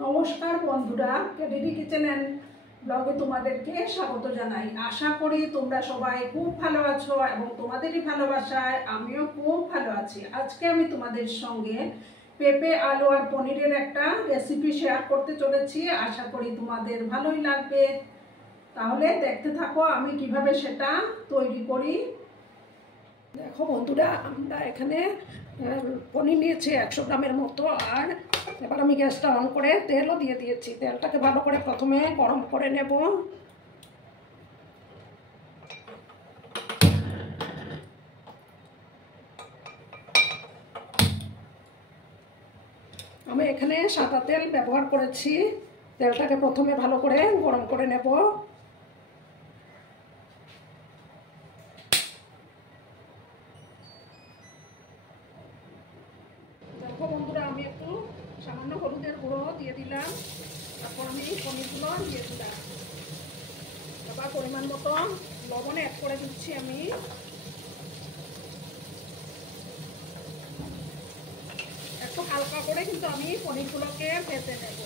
নমস্কার বন্ধুরা, ক্যাডেরি kitchen and ব্লগে তোমাদেরকে স্বাগত জানাই। আশা করি তোমরা সবাই খুব ভালো আছো এবং তোমাদেরই ভালোবাসায় আমিও খুব ভালো আছি। আজকে আমি তোমাদের সঙ্গে পেঁপে, আলু আর পনিরের একটা রেসিপি শেয়ার করতে চলেছি। আশা করি তোমাদের ভালোই লাগবে। তাহলে দেখতে থাকো আমি কিভাবে সেটা তৈরি করি। দেখো বন্ধুরা, আমরা এখানে পনির নিয়েছি 100 গ্রামের মতো। আর এবার আমি গ্যাসটা অন করে তেলও দিয়ে দিয়েছি। তেলটাকে ভালো করে প্রথমে গরম করে নেব। আমি এখানে সাদা তেল ব্যবহার করেছি। তেলটাকে প্রথমে ভালো করে গরম করে নেব। দেখো বন্ধুরা, আমি একটু সামান্য হলুদের গুঁড়ো দিয়ে দিলাম। তারপর আমি পনিরগুলো দিয়ে দিলাম। আবার পরিমাণ মতো লবণ অ্যাড করে দিচ্ছি আমি। একটু হালকা করে কিন্তু আমি পনিরগুলোকে ভেজে নেব,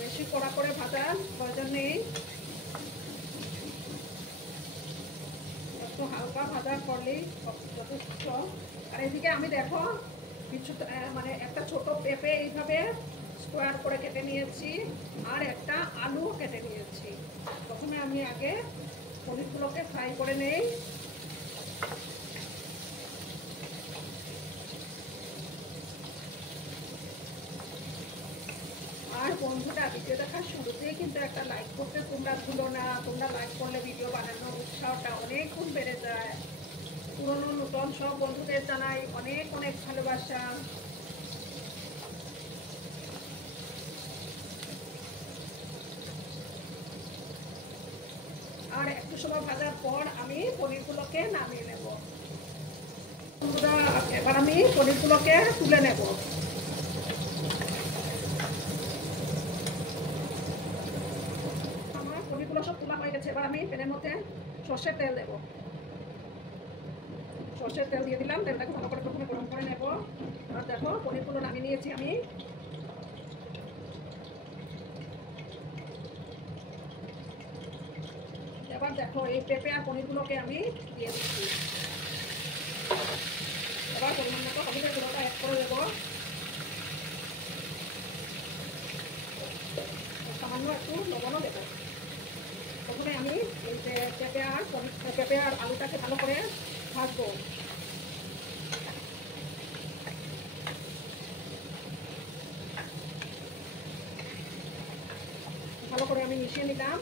বেশি কড়া করে ভাজার প্রয়োজন নেই। একটু হালকা ভাজা করলেই যথেষ্ট। আর এদিকে আমি দেখো কিছু মানে একটা ছোট পেঁপে এইভাবে স্কোয়ার করে কেটে নিয়েছি, আর একটা আলু কেটে নিয়েছি। প্রথমে আমি আগে পনিরগুলোকে ফ্রাই করে নেই। আর বন্ধুরা, ভিডিও দেখার শুরুতেই কিন্তু একটা লাইক করতে তোমরা ভুলো না। তোমরা লাইক করলে ভিডিও বানানোর উৎসাহটা অনেক গুণ বেড়ে যায়। পুরনো নতুন সব বন্ধুদের জানাই অনেক অনেক ভালোবাসা। আর একটু সময় ভাজার পর আমি পনিরগুলোকে নামিয়ে নেব। বন্ধুরা, এবার আমি পনিরগুলোকে তুলে নেব। আমার পনিরগুলো সব তোলা হয়ে গেছে। এবার আমি প্যানের মধ্যে সর্ষের তেল দেবো। সর্ষের তেল দিয়ে দিলাম। তেলটাকে ভালো করে প্রথমে গরম করে নেব। আর দেখো পনিরগুলো নামিয়ে নিয়েছি আমি। এবার দেখো এই পেঁপে আর পনিরগুলোকে আমি দিয়ে দিচ্ছি। এবার পরিমাণ মতো হলুদের গুঁড়োটা অ্যাড করে দেবো। সামান্য একটু লবণও দেবো। প্রথমে আমি এই যে পেঁপে আর আলুটাকে ভালো করে ভাজবো। ভালো করে আমি মিশিয়ে নিলাম।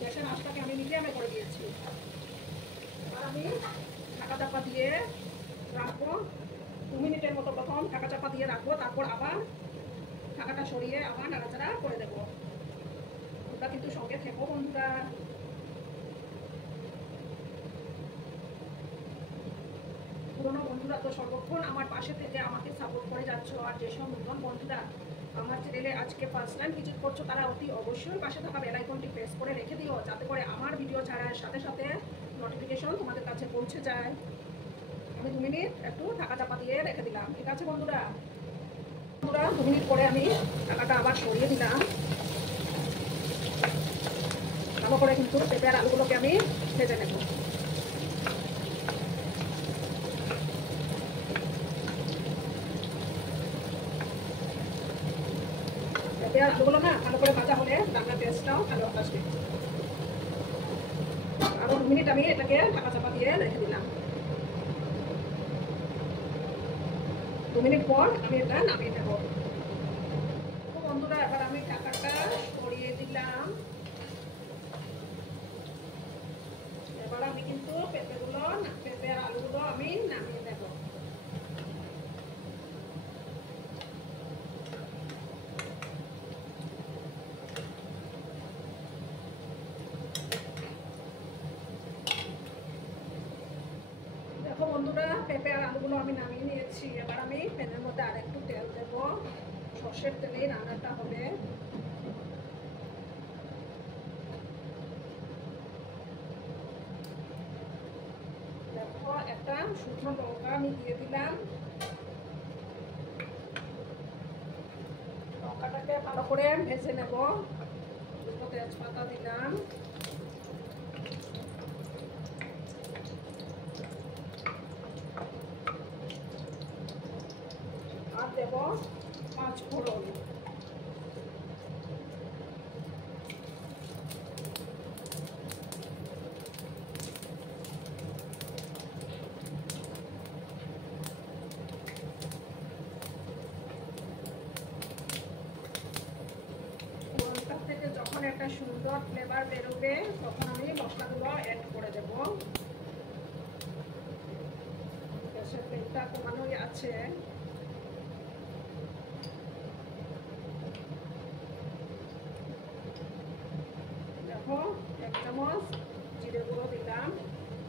গ্যাসের আঁচটাকে আমি মিডিয়ামে করে দিয়েছি। আর আমি ঢাকা চাপা দিয়ে রাখবো 2 মিনিটের মতো। প্রথম ঢাকা চাপা দিয়ে রাখবো, তারপর আবার ঢাকাটা সরিয়ে আবার নাড়াচাড়া করে দেবো। ওটা কিন্তু সঙ্গে থেকো বন্ধুরা। পুরোনো বন্ধুরা তো সর্বক্ষণ আমার পাশে থেকে আমাকে সাপোর্ট করে যাচ্ছ। আর যেসব নতুন বন্ধুরা আমার চ্যানেলে আজকে ফার্স্ট টাইম ভিজিট করছো, তারা অতি অবশ্যই পাশে থাকা বেল আইকনটি প্রেস করে রেখে দিও, যাতে করে আমার ভিডিও ছাড়ার সাথে সাথে নোটিফিকেশন তোমাদের কাছে পৌঁছে যায়। আমি 2 মিনিট একটু ঢাকা চাপা দিয়ে রেখে দিলাম। ঠিক আছে বন্ধুরা। 2 মিনিট পরে আমি ঢাকাটা আবার সরিয়ে দিলাম। ভালো করে কিন্তু পেঁপে আর আলুগুলোকে আমি ভেজে নেব। পেঁপে আর আলুগুলো না ভালো করে ভাজা হলে রান্নার টেস্টটাও ভালো আসবে। আরো 2 মিনিট আমি এটাকে ঢাকা চাপা দিয়ে রেখে দিলাম। 2 মিনিট পর আমি এটা নামিয়ে নেব। তো বন্ধুরা, এবার আমি ঢাকাটা সরিয়ে দিলাম। এবার আমি কিন্তু পেঁপে আর আলুগুলো আমি নামিয়ে নেব। দেখো বন্ধুরা, পেঁপে আর আলুগুলো আমি নামিয়ে নিয়েছি। এবার আমি প্যানের মধ্যে আর একটু তেল দেবো। সর্ষের তেলেই রান্নাটা হবে। দেখো একটা কটা শুকনো লঙ্কা আমি দিয়ে দিলাম। লঙ্কাটাকে ভালো করে ভেজে নেব। দুটো তেজপাতা দিলাম, আর দেব 5 ফোড়ন। থেকে যখন একটা সুন্দর ফ্লেভার বেরোবে তখন আমি মশলাগুলো অ্যাড করে দেব। গ্যাসের ফ্লেমটা কমানোই আছে। দেখো 1 চামচ জিরে গুঁড়ো দিলাম,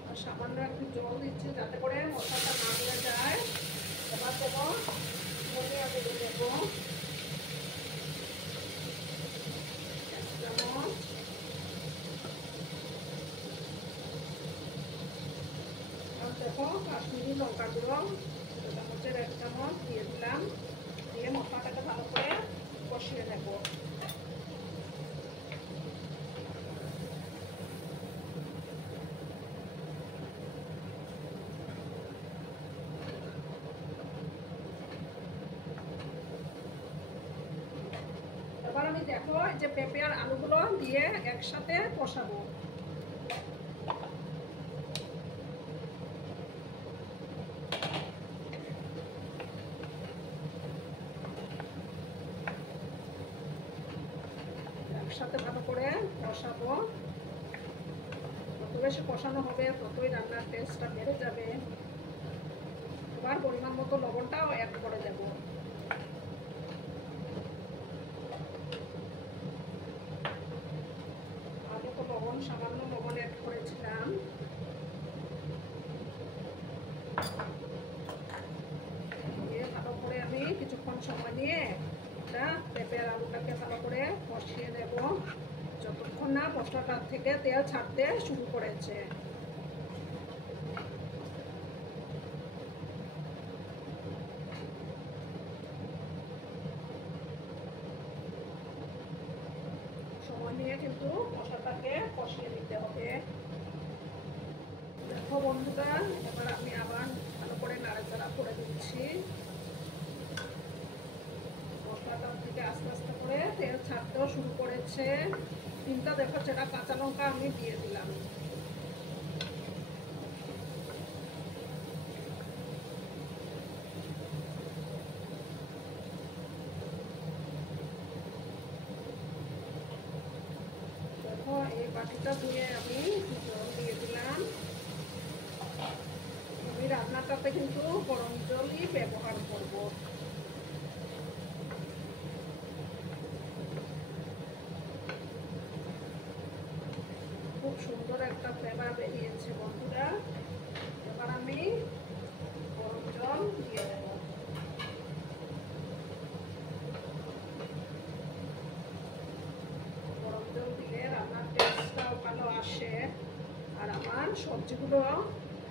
আর সামান্য একটু জল দিচ্ছি যাতে করে মশলাটা না হয়ে যায়। এবার দেবো ধনিয়া গুঁড়ো দেবো 1 চামচ, আর দেখো কাশ্মীরি লঙ্কা গুঁড়ো 2 চামচের 1 চামচ দিয়ে দিলাম। দিয়ে মশলাটাকে ভালো করে কষিয়ে নেব। এবার আমি দেখো যে পেঁপে আর আলুগুলো দিয়ে একসাথে কষাবো। একসাথে ভালো করে কষাবো। যত বেশি কষানো হবে ততই রান্নার টেস্টটা বেড়ে যাবে। এবার পরিমাণ মতো লবণটাও অ্যাড করে দেবো। আগে তো সামান্য লবণ অ্যাড করেছিলাম। দিয়ে ভালো করে আমি কিছুক্ষণ সময় নিয়ে পেঁপে আর আলুটাকে ভালো করে কষিয়ে নেব যতক্ষণ না মশলাটার থেকে তেল ছাড়তে শুরু করেছে। সময় নিয়ে কিন্তু মশলাটাকে কষিয়ে নিতে হবে। দেখো বন্ধুরা, এবার আমি আবার ভালো করে নাড়াচাড়া করে দিচ্ছি। মশলাটার থেকে আস্তে আস্তে করে তেল ছাড়তেও শুরু করেছে। 3টা দেখো চেরা কাঁচা লঙ্কা আমি দিয়ে দিলাম। দেখো এই বাটিটা ধুয়ে আমি জল দিয়ে দিলাম। আমি রান্নাটাতে কিন্তু গরম জলই ব্যবহার করব। খুব সুন্দর একটা ফ্লেভার বেরিয়েছে বন্ধুরা। এবার আমি গরম জল দিয়ে দেব। গরম জল দিলে রান্নার টেস্টটাও ভালো আসে, আর আমার সবজিগুলো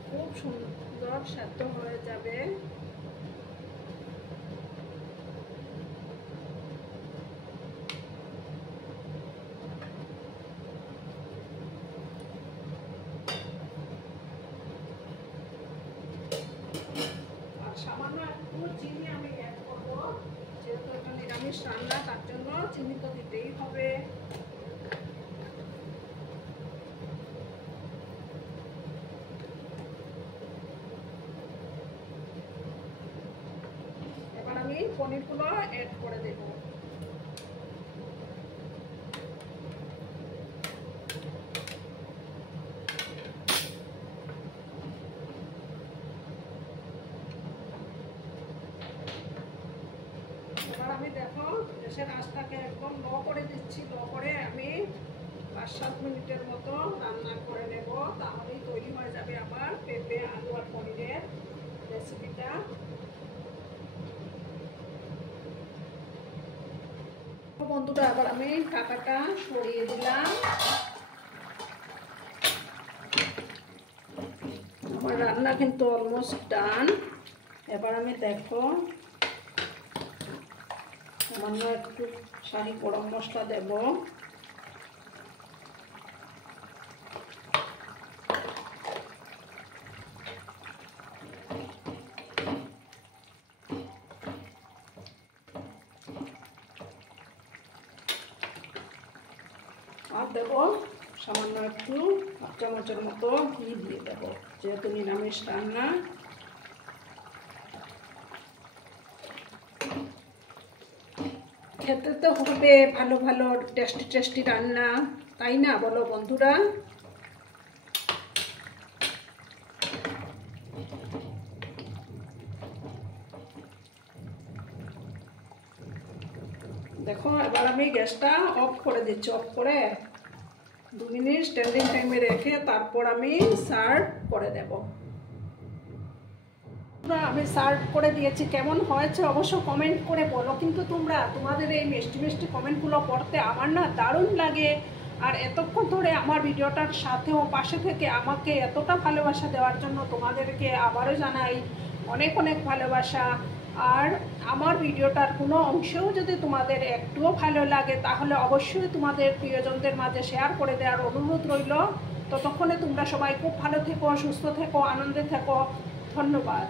খুব সুন্দর সেদ্ধ হয়ে যাবে। আর সামান্য একটু চিনি আমি অ্যাড করবো, যেহেতু এটা নিরামিষ রান্না তার জন্য চিনি তো দিতেই হবে। এবার আমি পনিরগুলো অ্যাড করে দেব। এবার আমি দেখো গ্যাসের আঁচটাকে একদম লো করে দিচ্ছি। লো করে আমি 5-7 মিনিটের মতো রান্না করে নেব, তাহলেই তৈরি হয়ে যাবে আমার পেঁপে আলু আর পনিরের রেসিপিটা। বন্ধুরা, আবার আমি ঢাকাটা সরিয়ে দিলাম। আমার রান্না কিন্তু অলমোস্ট ডান। এবার আমি দেখো সামান্য একটু শাহি গরম মশলা দেব। আর দেব সামান্য একটু 1 চামচের মতো ঘি দিয়ে দেব, যেহেতু নিরামিষ রান্না। খেতে তো হবে ভালো ভালো টেস্টি টেস্টি রান্না, তাই না বলো বন্ধুরা? দেখো এবার আমি গ্যাসটা অফ করে দিচ্ছি। অফ করে 2 মিনিট স্ট্যান্ডিং টাইমে রেখে তারপর আমি সার্ভ করে দেব। আমি সার্ভ করে দিয়েছি, কেমন হয়েছে অবশ্য কমেন্ট করে বলো কিন্তু তোমরা। তোমাদের এই মিষ্টি মিষ্টি কমেন্টগুলো পড়তে আমার না দারুণ লাগে। আর এতক্ষণ ধরে আমার ভিডিওটার সাথেও পাশে থেকে আমাকে এতটা ভালোবাসা দেওয়ার জন্য তোমাদেরকে আবারও জানাই অনেক অনেক ভালোবাসা। আর আমার ভিডিওটার কোনো অংশেও যদি তোমাদের একটুও ভালো লাগে তাহলে অবশ্যই তোমাদের প্রিয়জনদের মাঝে শেয়ার করে দেওয়ার অনুরোধ রইল। ততক্ষণে তোমরা সবাই খুব ভালো থেকো, সুস্থ থেকো, আনন্দে থেকো। ধন্যবাদ।